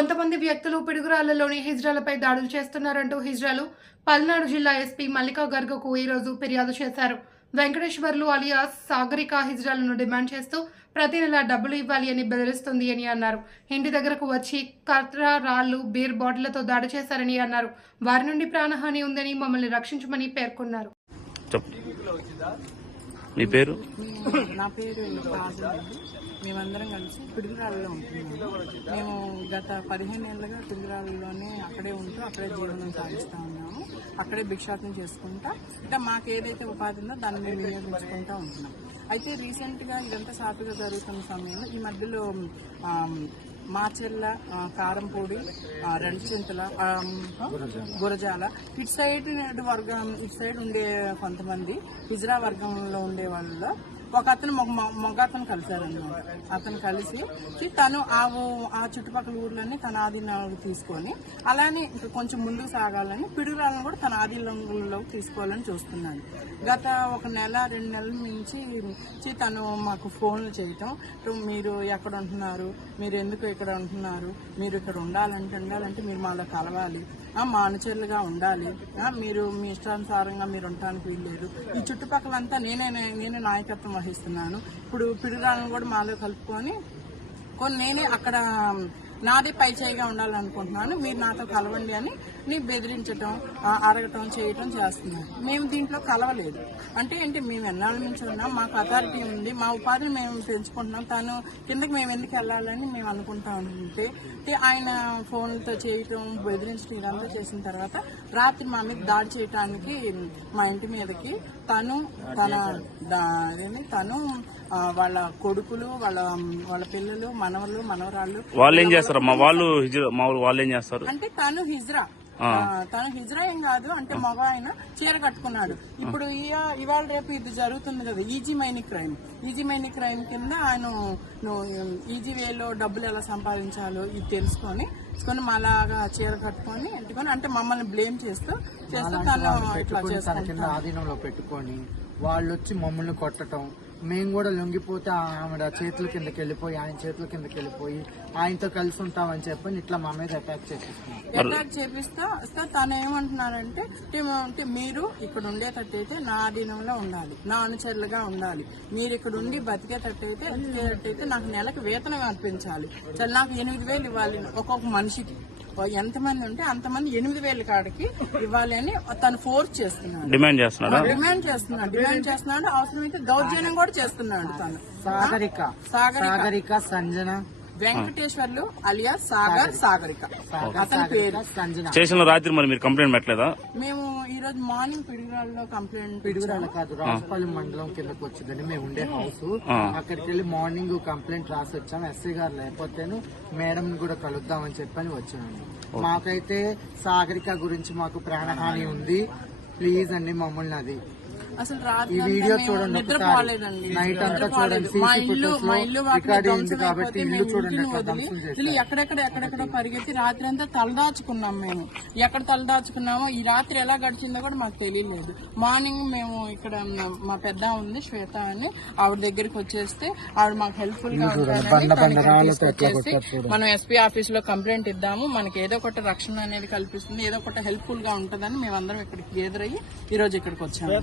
కొంతమంది వ్యక్తులు పిడుగురాళ్లలోని హిజ్రాలపై దాడులు చేస్తున్నారంటూ హిజ్రాలు పల్నాడు జిల్లా ఎస్పీ మల్లికా గర్గకు ఈరోజు ఫిర్యాదు చేశారు. వెంకటేశ్వర్లు అలియాస్ సాగరిక హిజ్రాలను డిమాండ్ చేస్తూ ప్రతి నెల డబ్బులు ఇవ్వాలి అని బెదిరిస్తుంది అని అన్నారు. ఇంటి దగ్గరకు వచ్చి కర్ర, రాళ్లు, బీర్ బాటిళ్లతో దాడి చేశారని అన్నారు. వారి నుండి ప్రాణహాని ఉందని, మమ్మల్ని రక్షించమని పేర్కొన్నారు. మీ పేరు? నా పేరు రాజండి. మేమందరం కలిసి పిడుగురాళ్ళలో ఉంటున్నాము. మేము గత 15 ఏళ్ళుగా పిడుగురాళ్ళలోనే అక్కడే ఉంటూ అక్కడే జీవనం సాగిస్తూ ఉన్నాము. అక్కడే భిక్షాటన చేసుకుంటా ఇంకా మాకు ఏదైతే ఉపాధి ఉందో దాన్ని మేము వినియోగించుకుంటూ ఉంటున్నాం. అయితే రీసెంట్గా ఇదంతా సాఫీగా జరుగుతున్న సమయంలో ఈ మధ్యలో మాచెర్ల, కారంపూడి, రెండుచింతల, గురజాల ఇటు సైడ్ ఉండే కొంతమంది హిజ్రా వర్గంలో ఉండే వాళ్ళలో ఒక అతను మగ అతను కలిశారనమాట. అతను కలిసి తను ఆ చుట్టుపక్కల ఊర్లన్నీ తన ఆధీనంలోకి తీసుకొని అలానే కొంచెం ముందుకు సాగాలని పిడుగురాలను కూడా తన ఆధీనంలోకి తీసుకోవాలని చూస్తున్నాడు. గత 1 నెల 2 నెలల నుంచి తను మాకు ఫోన్లు చేయటం, మీరు ఎక్కడ ఉంటున్నారు, మీరు ఎందుకు ఇక్కడ ఉంటున్నారు, మీరు ఇక్కడ ఉండాలంటే మీరు మాలో కలవాలి, మా అనుచరులుగా ఉండాలి, మీరు మీ ఇష్టానుసారంగా మీరు ఉండటానికి వీల్లేదు. ఈ చుట్టుపక్కలంతా నేనే నాయకత్వం వహిస్తున్నాను. ఇప్పుడు పిడుగురాలను కూడా మాలో కలుపుకొని నేనే అక్కడ నాదే పై చేయిగా ఉండాలనుకుంటున్నాను, మీరు నాతో కలవండి అని బెదిరించడం, అడగటం, చేయటం చేస్తున్నాను. మేము దీంట్లో కలవలేదు. అంటే ఏంటి, మేము ఎన్నాళ్ళ నుంచి ఉన్నాం, మాకు అథారిటీ ఉంది, మా ఉపాధిని మేము పెంచుకుంటున్నాం, తను కిందకి మేము ఎందుకు వెళ్ళాలని మేము అనుకుంటా ఉంటే ఆయన ఫోన్లతో చేయటం, బెదిరించడం ఇదంతా చేసిన తర్వాత రాత్రి మా మీద దాడి చేయటానికి మా ఇంటి మీదకి తను వాళ్ళ కొడుకులు, వాళ్ళ పిల్లలు, మనవరాళ్ళు వాళ్ళు ఏం చేస్తారమ్మా? వాళ్ళు ఏం చేస్తారు అంటే తను హిజ్రా ఏం కాదు, అంటే మగ ఆయన చీర కట్టుకున్నాడు. ఇప్పుడు ఇవాళ రేపు ఇది జరుగుతుంది కదా, ఈజీ మనీ క్రైమ్ కింద ఆయన ఈజీ వేలో డబ్బులు ఎలా సంపాదించాలో ఇది తెలుసుకొని మాలాగా చీర కట్టుకొని అంటే మమ్మల్ని బ్లేమ్ చేస్తూ తను ఇట్లా కింద ఆధీనంలో పెట్టుకొని వాళ్ళు వచ్చి మమ్మల్ని కొట్టడం, మేము కూడా లొంగిపోతే ఆవిడ చేతుల కిందకి వెళ్ళిపోయి ఆయన చేతుల కిందకి వెళ్ళిపోయి ఆయనతో కలిసి ఉంటామని చెప్పి ఇట్లా మా మీద అటాక్ చేపిస్తా తను ఏమంటున్నారంటే మీరు ఇక్కడ ఉండేటట్టయితే నా అధీనంలో ఉండాలి, నా అనుచరులుగా ఉండాలి, మీరు ఇక్కడ ఉండి బతికేటట్టయితే నాకు నెలకు వేతనం అర్పించాలి, నాకు 8,000 ఇవ్వాలి ఒక్కొక్క మనిషికి, ఎంతమంది ఉంటే అంతమంది 8,000 కాడికి ఇవ్వాలి అని తను ఫోర్స్ చేస్తున్నాడు, డిమాండ్ చేస్తున్నాడు. అవసరమైతే దౌర్జన్యం కూడా చేస్తున్నాడు. తను సాగరిక సంజన వెంకటేశ్వర్లు అలియాస్ సాగరిక అతని పేరు. స్టేషన్ లో రాత్రి మరి మీరు కంప్లైంట్ పెట్టలేదా? మేము ఈ రోజు మార్నింగ్ పిడుగురాళ్ళలో పిడుగురాళ్ళ కాదు, రాజపాలెం మండలం కిందకి వచ్చిందండి మేము ఉండే హౌస్. అక్కడికి వెళ్ళి మార్నింగ్ కంప్లైంట్ రాసి వచ్చాము. ఎస్ఐ గారు లేకపోతేను మేడం కూడా కలుద్దామని చెప్పని వచ్చాను. మాకైతే సాగరిక గురించి మాకు ప్రాణహాని ఉంది, ప్లీజ్ అండి మమ్మల్ని అది అసలు ఈ వీడియో చూడండి, నైట్ అంతా చూడండి, కాబట్టి ఇల్లు చూడండి. ఎక్కడెక్కడో పరిగెత్తి రాత్రి అంతా తలదాచుకున్నాం. మేము ఎక్కడ తలదాచుకున్నామో ఈ రాత్రి ఎలా గడిచిందో కూడా మాకు తెలియలేదు. మార్నింగ్ మేము ఇక్కడ మా పెద్ద ఉంది శ్వేత అని, ఆవిడ దగ్గరికి వచ్చేస్తే ఆవిడ మాకు హెల్ప్ఫుల్ గా వచ్చేసి మనం ఎస్పీ ఆఫీస్ లో కంప్లైంట్ ఇద్దాము, మనకి ఏదో ఒకటి రక్షణ అనేది కల్పిస్తుంది, ఏదో ఒకటి హెల్ప్ఫుల్ గా ఉంటుందని మేమందరం ఇక్కడికి ఎదురయ్యి ఈ రోజు ఇక్కడికి వచ్చాము.